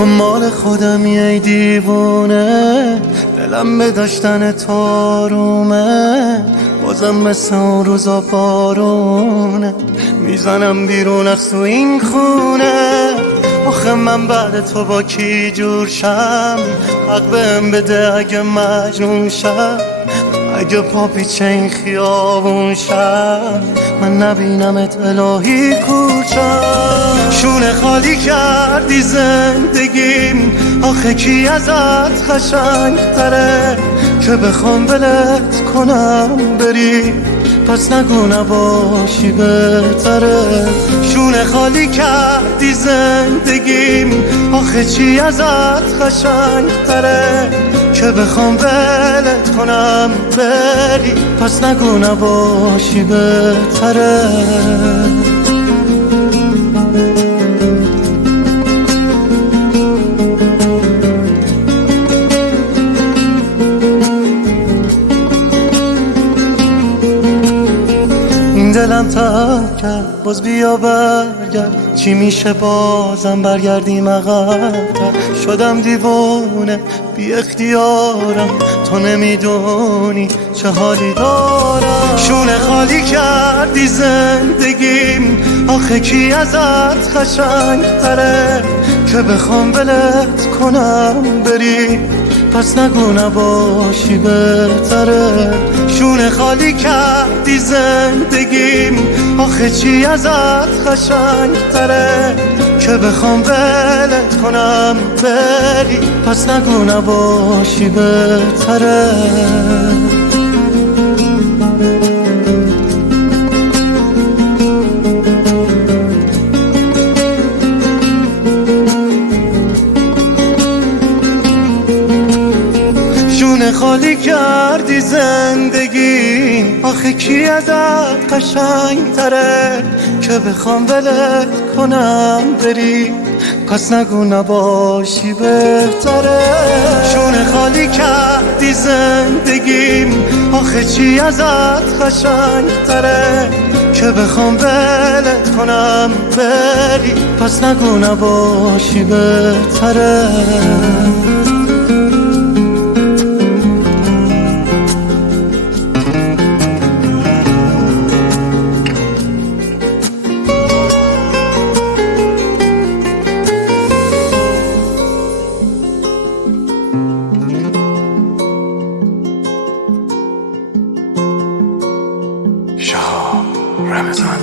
تو مال خودمی ای دیوونه، دلم به داشتن تو آرومه. بازم مثل اون روزا بارونه، میزنم بیرون از تو این خونه. آخه من بعد تو با کی جور شم؟ حق بهم بده اگه مجنون شم، اگه پا پیچه این خیابون شم، من نبینمت الهی کوچم. شونه خالی کردی زندگیم، آخه کی ازت قشنگ تره که بخوام ولت کنم بری؟ پس نگو نباشی بهتره. شونه خالی کردی زندگیم، آخه چی ازت قشنگ تره که بخوام ولت کنم بری؟ پس نگو نباشی بهتره. دلم تب کرد باز بیا برگرد، چی میشه بازم برگردیم عقب‌تر؟ شدم دیوونه بی اختیارم، تو نمیدونی چه حالی دارم. شونه خالی کردی زندگیم، آخه کی ازت قشنگ تره که بخوام ولت کنم بری؟ پس نگو نباشی بهتره. شونه خالی کردی زندگیم، آخه چی ازت قشنگ تره که بخوام ولت کنم بری؟ پس نگو نباشی بهتره. خالی کردی زندگی، آخه کی ازت قشنگ تره که بخوام ولت کنم بری؟ پس نگو نباشی بهتره. شونه خالی کردی زندگیم، آخه چی ازت قشنگ تره که بخوام ولت کنم بری؟ پس نگو نباشی بهتره. رمضان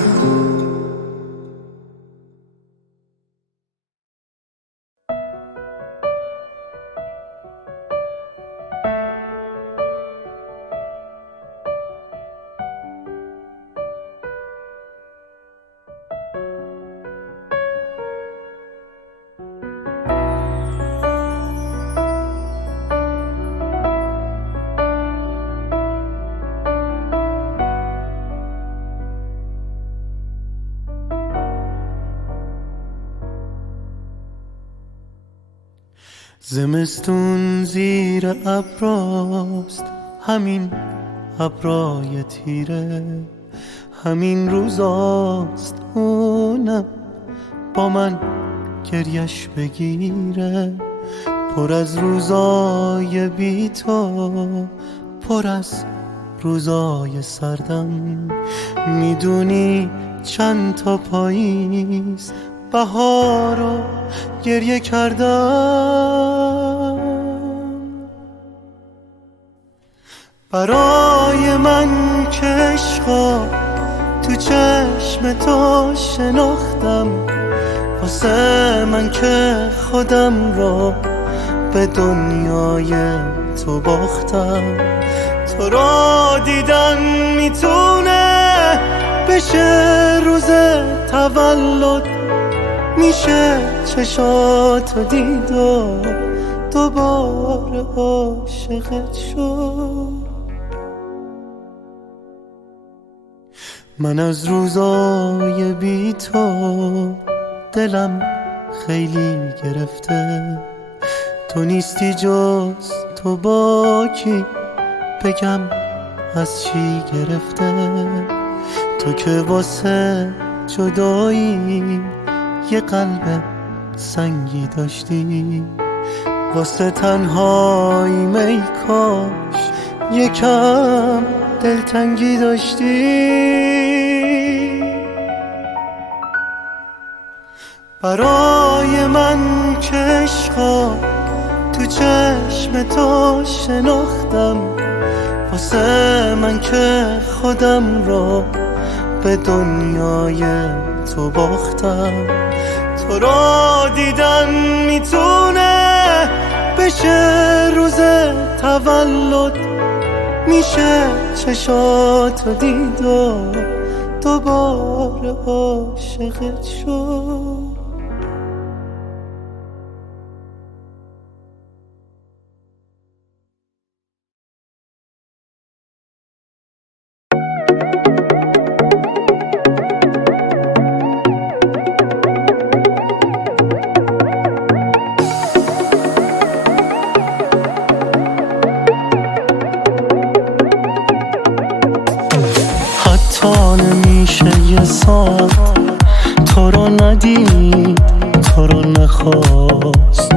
زمستون زیر ابراست، همین ابرای تیره، همین روزاست اونم با من گریش بگیره. پر از روزای بی تو، پر از روزای سردم، میدونی چند تا پاییز بهار رو گریه کردم. برای من که عشقا تو چشم تو شناختم، واسه من که خودم رو به دنیای تو باختم. تو را دیدن میتونه بشه روز تولد، میشه چشاتو دید و دوباره عاشقت شد. من از روزای بی تو دلم خیلی گرفته، تو نیستی جز تو با کی بگم از چی گرفته. تو که واسه جدایی یه قلب سنگی داشتی واسه تنهایی می کاش یکم دلتنگی داشتی برای من که عشقا تو چشم تو شناختم واسه من که خودم را به دنیای تو باختم تو را دیدن میتونه بشه روز تولد میشه چشاتو دید و دوباره عاشقت شد حتی نمیشه یه ساعت تو رو ندید تو رو نخواست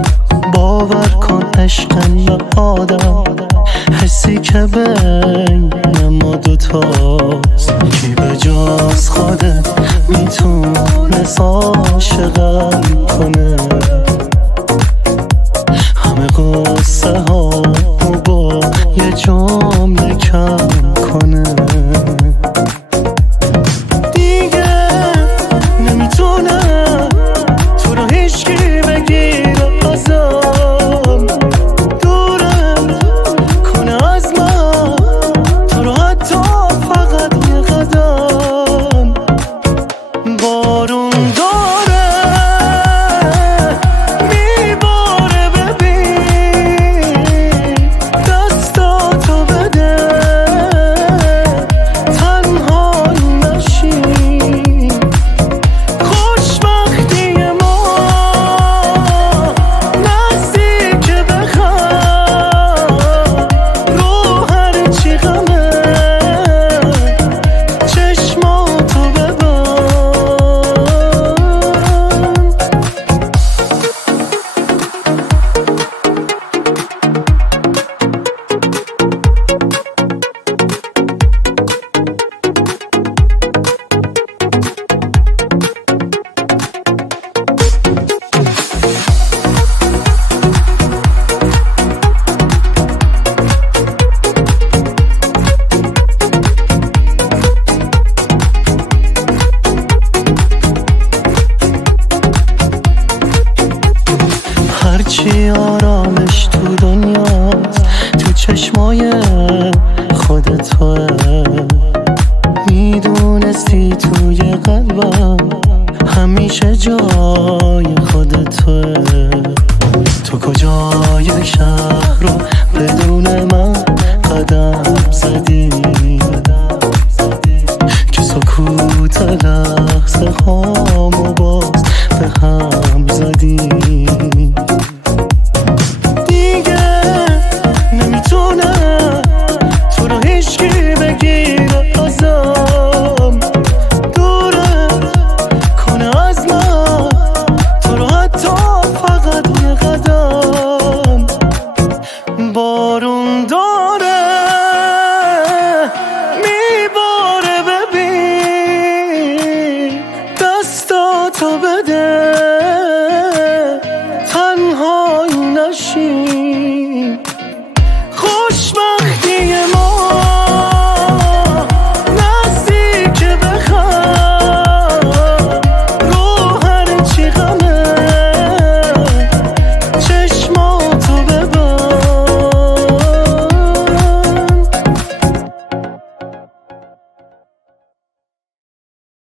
باور کن عشق یه آدم حسی که بین ما دوتاست کی به جز خودت میتونست عاشقم کنه همه قصه ها با یه جمله کم کنه هرچی آرامش تو دنیاست تو چشمای خودت توه میدونستی توی قلبم همیشه جای خودت توه تو کجای شهر رو بدون من قدم زدی که سکوت لحظه هامو باز به هم زدی بارون داره میباره ببین دستاتو